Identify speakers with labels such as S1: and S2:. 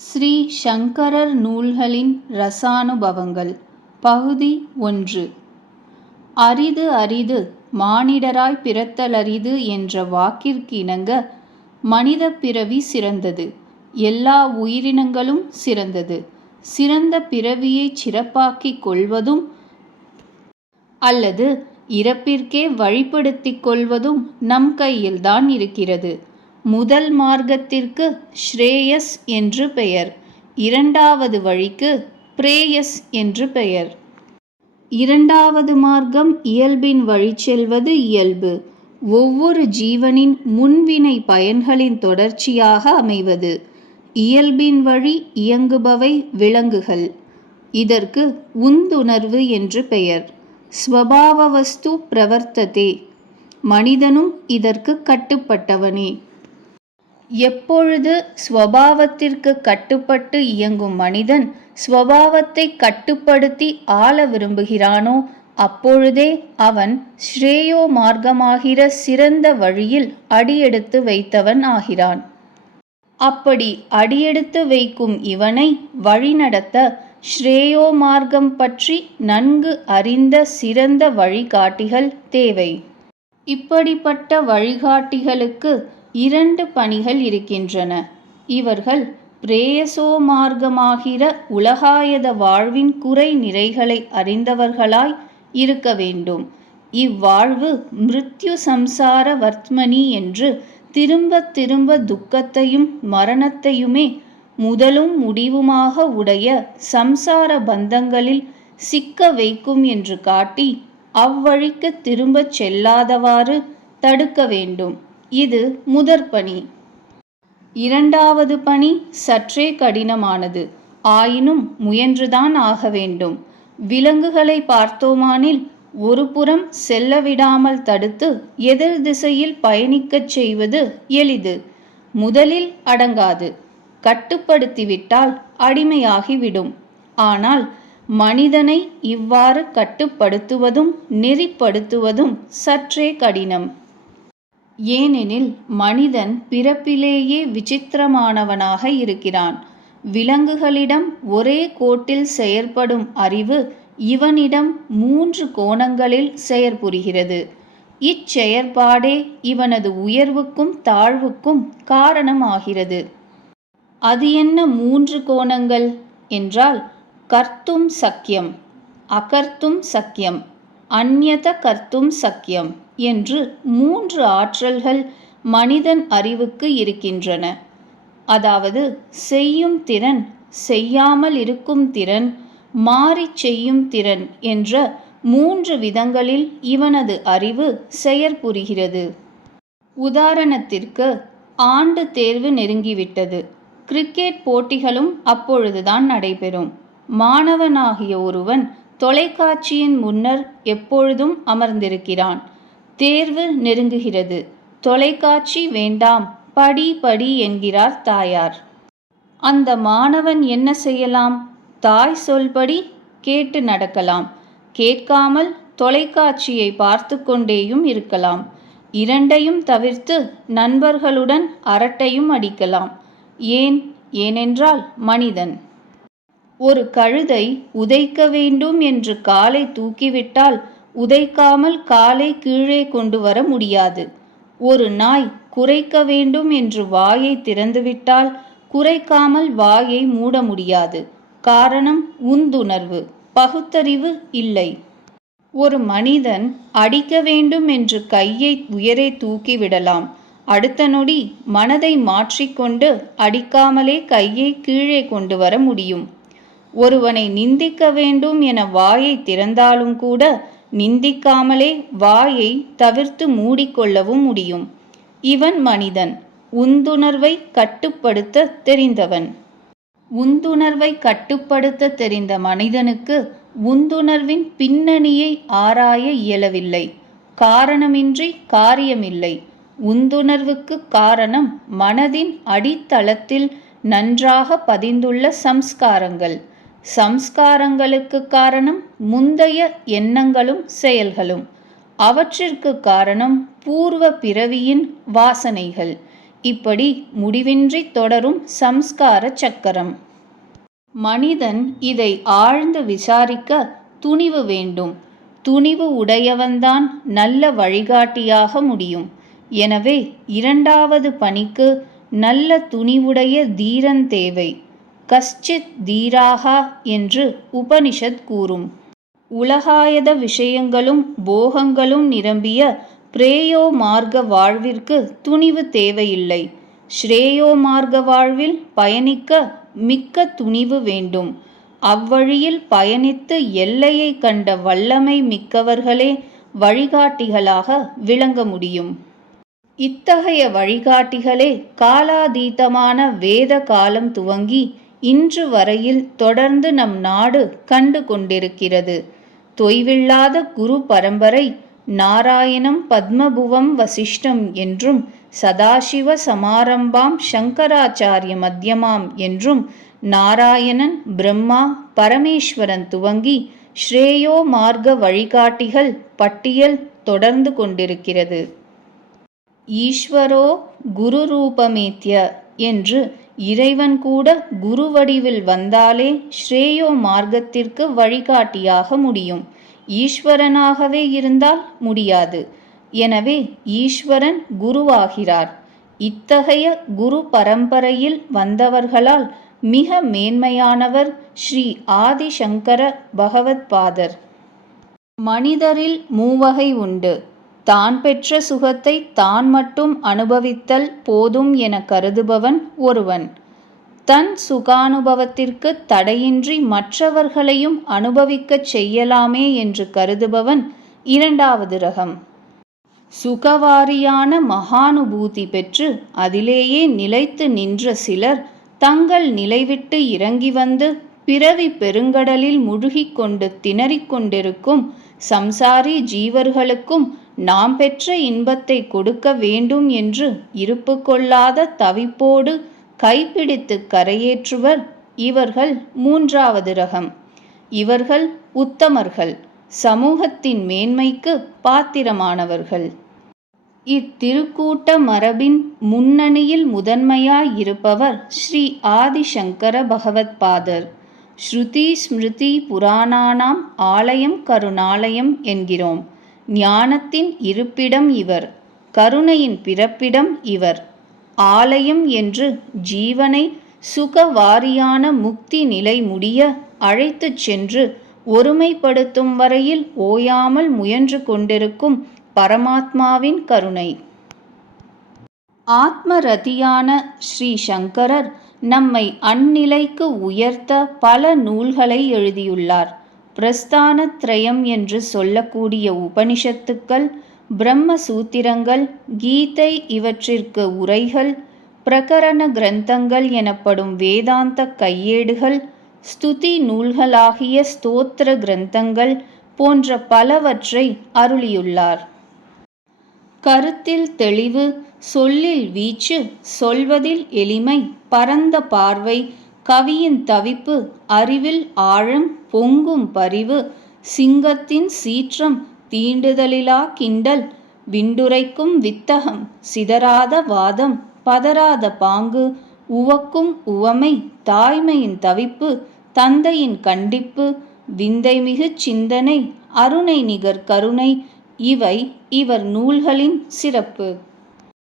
S1: ஸ்ரீ சங்கரர் நூல்களின் ரசானுபவங்கள் பகுதி ஒன்று. அரிது அரிது மானிடராய் பிறத்தலரிது என்ற வாக்கிற்கு இணங்க மனித பிறவி சிறந்தது. எல்லா உயிரினங்களும் சிறந்தது. சிறந்த பிறவியைச் சிறப்பாக்கிக் கொள்வதும் அல்லது இறப்பிற்கே வழிப்படுத்திக் கொள்வதும் நம் கையில்தான் இருக்கிறது. முதல் மார்க்கத்திற்கு ஸ்ரேயஸ் என்று பெயர். இரண்டாவது வழிக்கு பிரேயஸ் என்று பெயர். இரண்டாவது மார்க்கம் இயல்பின் வழி செல்வது இயல்பு. ஒவ்வொரு ஜீவனின் முன்வினை பயன்களின் தொடர்ச்சியாக அமைவது. இயல்பின் வழி இயங்குபவை விலங்குகள். இதற்கு உந்துணர்வு என்று பெயர். ஸ்வபாவவஸ்து பிரவர்த்ததே. மனிதனும் இதற்கு கட்டுப்பட்டவனே. எப்பொழுது ஸ்வபாவத்திற்கு கட்டுப்பட்டு இயங்கும் மனிதன் ஸ்வபாவத்தை கட்டுப்படுத்தி ஆள விரும்புகிறானோ அப்பொழுதே அவன் ஸ்ரேயோ மார்க்கமாகிற சிறந்த வழியில் அடியெடுத்து வைத்தவன் ஆகிறான். அப்படி அடியெடுத்து வைக்கும் இவனை வழிநடத்த ஸ்ரேயோ மார்க்கம் பற்றி நன்கு அறிந்த சிறந்த வழிகாட்டிகள் தேவை. இப்படிப்பட்ட வழிகாட்டிகளுக்கு இரண்டு பணிகள் இருக்கின்றன. இவர்கள் பிரேயசோமார்க்கமாகிற உலகாயத வாழ்வின் குறை நிறைகளை அறிந்தவர்களாய் இருக்க வேண்டும். இவ்வாழ்வு மிருத்யு சம்சார வர்த்மனி என்று திரும்ப திரும்ப துக்கத்தையும் மரணத்தையுமே முதலும் முடிவுமாக உடைய சம்சார பந்தங்களில் சிக்க வைக்கும் என்று காட்டி அவ்வழிக்கு திரும்பச் செல்லாதவாறு தடுக்க வேண்டும். இது முதற் பணி. இரண்டாவது பணி சற்றே கடினமானது. ஆயினும் முயன்றுதான் ஆக வேண்டும். விலங்குகளை பார்த்தோமானில் ஒரு புறம் செல்ல விடாமல் தடுத்து எதிர் திசையில் பயணிக்கச் செய்வது எளிது. முதலில் அடங்காது. கட்டுப்படுத்திவிட்டால் அடிமையாகிவிடும். ஆனால் மனிதனை இவ்வாறு கட்டுப்படுத்துவதும் நெறிப்படுத்துவதும் சற்றே கடினம். ஏனெனில் மனிதன் பிறப்பிலேயே விசித்திரமானவனாக இருக்கிறான். விலங்குகளிடம் ஒரே கோட்டில் செயற்படும் அறிவு இவனிடம் மூன்று கோணங்களில் செயற்புரிகிறது. இச்செயற்பாடே இவனது உயர்வுக்கும் தாழ்வுக்கும் காரணமாகிறது. அது என்ன மூன்று கோணங்கள்? என்றால் கர்த்தும் சக்கியம் அகர்த்தும் சக்கியம். அந்நத கர்த்தும் சக்கியம் என்று மூன்று ஆற்றல்கள் மனிதன் அறிவுக்கு இருக்கின்றன. அதாவது செய்யும் திறன் செய்யாமல் இருக்கும் திறன் மாறிச் செய்யும் திறன் என்ற மூன்று விதங்களில் இவனது அறிவு செயற்புரிகிறது உதாரணத்திற்கு ஆண்டு தேர்வு நெருங்கிவிட்டது. கிரிக்கெட் போட்டிகளும் அப்பொழுதுதான் நடைபெறும். மாணவனாகிய ஒருவன் தொலைக்காட்சியின் முன்னர் எப்பொழுதும் அமர்ந்திருக்கிறான். தேர்வு நெருங்குகிறது. தொலைக்காட்சி வேண்டாம் படி படி என்கிறார் தாயார். அந்த மாணவன் என்ன செய்யலாம்? தாய் சொல்படி கேட்டு நடக்கலாம். கேட்காமல் தொலைக்காட்சியை பார்த்து கொண்டேயும் இருக்கலாம். இரண்டையும் தவிர்த்து நண்பர்களுடன் அரட்டையும் அடிக்கலாம். ஏன்? ஏனென்றால் மனிதன். ஒரு கழுதை உதைக்க வேண்டும் என்று காலை தூக்கிவிட்டால் உதைக்காமல் காலை கீழே கொண்டு வர முடியாது. ஒரு நாய் குறைக்க வேண்டும் என்று வாயை திறந்துவிட்டால் குறைக்காமல் வாயை மூட முடியாது. காரணம் உந்துணர்வு பகுத்தறிவு இல்லை. ஒரு மனிதன் அடிக்க வேண்டும் என்று கையை உயரே தூக்கிவிடலாம் அடுத்த நொடி மனதை மாற்றிக்கொண்டு அடிக்காமலே கையை கீழே கொண்டு வர முடியும். ஒருவனை நிந்திக்க வேண்டும் என வாயை திறந்தாலும் கூட நிந்திக்காமலே வாயை தவிர்த்து மூடிக்கொள்ளவும் முடியும். இவன் மனிதன். உந்துணர்வை கட்டுப்படுத்த தெரிந்தவன். உந்துணர்வை கட்டுப்படுத்த தெரிந்த மனிதனுக்கு உந்துணர்வின் பின்னணியை ஆராய இயலவில்லை. காரணமின்றி காரியமில்லை. உந்துணர்வுக்கு காரணம் மனதின் அடித்தளத்தில் நன்றாக பதிந்துள்ள சம்ஸ்காரங்கள். சம்ஸ்காரங்களுக்கு காரணம் முந்தைய எண்ணங்களும் செயல்களும். அவற்றிற்கு காரணம் பூர்வ பிறவியின் வாசனைகள். இப்படி முடிவின்றி தொடரும் சம்ஸ்கார சக்கரம். மனிதன் இதை ஆழ்ந்து விசாரிக்க துணிவு வேண்டும். துணிவு உடையவன்தான் நல்ல வழிகாட்டியாக முடியும். எனவே இரண்டாவது பணிக்கு நல்ல துணிவுடைய தீரன் தேவை. கஷ்டித் தீராகா என்று உபனிஷத் கூறும். உலகாயத விஷயங்களும் போகங்களும் நிரம்பிய பிரேயோ மார்க்க வாழ்விற்கு துணிவு தேவையில்லை. ஸ்ரேயோ மார்க்க வாழ்வில் பயணிக்க மிக்க துணிவு வேண்டும். அவ்வழியில் பயணித்து எல்லையை கண்ட வல்லமை மிக்கவர்களே வழிகாட்டிகளாக விளங்க முடியும். இத்தகைய வழிகாட்டிகளே காலாதீதமான வேத காலம் துவங்கி இன்று வரையில் தொடர்ந்து நம் நாடு கண்டு கொண்டிருக்கிறது தொய்வில்லாத குரு பரம்பரை நாராயணம் பத்மபுவம் வசிஷ்டம் என்றும் சதாசிவ சமாரம்பாம் சங்கராச்சாரிய மத்தியமாம் என்றும் நாராயணன் பிரம்மா பரமேஸ்வரன் துவங்கி ஸ்ரேயோ மார்க்க வழிகாட்டிகள் பட்டியல் தொடர்ந்து கொண்டிருக்கிறது. ஈஸ்வரோ குரு ரூபமேத்ய என்று இறைவன் கூட குரு வடிவில் வந்தாலே ஸ்ரேயோ மார்க்கத்திற்கு வழிகாட்டியாக முடியும். ஈஸ்வரனாகவே இருந்தால் முடியாது. எனவே ஈஸ்வரன் குருவாகிறார். இத்தகைய குரு பரம்பரையில் வந்தவர்களால் மிக மேன்மையானவர் ஸ்ரீ ஆதிசங்கர பகவத்பாதர் மனிதரில் மூவகை உண்டு. தான் பெற்ற சுகத்தை தான் மட்டும் அனுபவித்தல் போதும் என கருதுபவன் ஒருவன். தன் சுகானுபவத்திற்கு தடையின்றி மற்றவர்களையும் அனுபவிக்கச் செய்யலாமே என்று கருதுபவன் இரண்டாவது ரகம். சுகவாரியான மகானுபூதி பெற்று அதிலேயே நிலைத்து நின்ற சிலர் தங்கள் நிலைவிட்டு இறங்கி வந்து பிறவி பெருங்கடலில் முழுகிக்கொண்டு திணறிக் கொண்டிருக்கும் சம்சாரி ஜீவர்களுக்கும் நாம் பெற்ற இன்பத்தை கொடுக்க வேண்டும் என்று இருப்பு கொள்ளாத தவிப்போடு கைப்பிடித்து கரையேற்றுவர் இவர்கள் மூன்றாவது ரகம். இவர்கள் உத்தமர்கள் சமூகத்தின் மேன்மைக்கு பாத்திரமானவர்கள். இத்திருக்கூட்ட மரபின் முன்னணியில் முதன்மையாயிருப்பவர் ஸ்ரீ ஆதிசங்கர பகவத்பாதர். ஸ்ருதி ஸ்மிருதி புராணானாம் ஆலயம் கருணாலயம் என்கிறோம். ஞானத்தின் இருப்பிடம் இவர் கருணையின் பிறப்பிடம் இவர். ஆலயம் என்று ஜீவனை சுகவாரியான முக்தி நிலை முடிய அழைத்துச் சென்று ஒருமைப்படுத்தும் வரையில் ஓயாமல் முயன்று கொண்டிருக்கும் பரமாத்மாவின் கருணை. ஆத்மரதியான ஸ்ரீ சங்கரர் நம்மை அந்நிலைக்கு உயர்த்த பல நூல்களை எழுதியுள்ளார். பிரஸ்தானத்ரயம் என்று சொல்லக்கூடிய உபனிஷத்துக்கள் பிரம்ம சூத்திரங்கள் கீதை இவற்றிற்கு உரைகள் பிரகரண கிரந்தங்கள் எனப்படும் வேதாந்த கையேடுகள் ஸ்துதி நூல்களாகிய ஸ்தோத்திர கிரந்தங்கள் போன்ற பலவற்றை அருளியுள்ளார். கருத்தில் தெளிவு சொல்லில் வீச்சு சொல்வதில் எளிமை பரந்த பார்வை கவியின் தவிப்பு அறிவில் ஆழம் பொங்கும் பரிவு சிங்கத்தின் சீற்றம் தீண்டுதலிலா கிண்டல் விண்டுரைக்கும் வித்தகம் சிதறாத வாதம் பதறாத பாங்கு உவக்கும் உவமை தாய்மையின் தவிப்பு தந்தையின் கண்டிப்பு விந்தைமிகு சிந்தனை அருணை நிகர் கருணை இவை இவர் நூல்களின் சிறப்பு.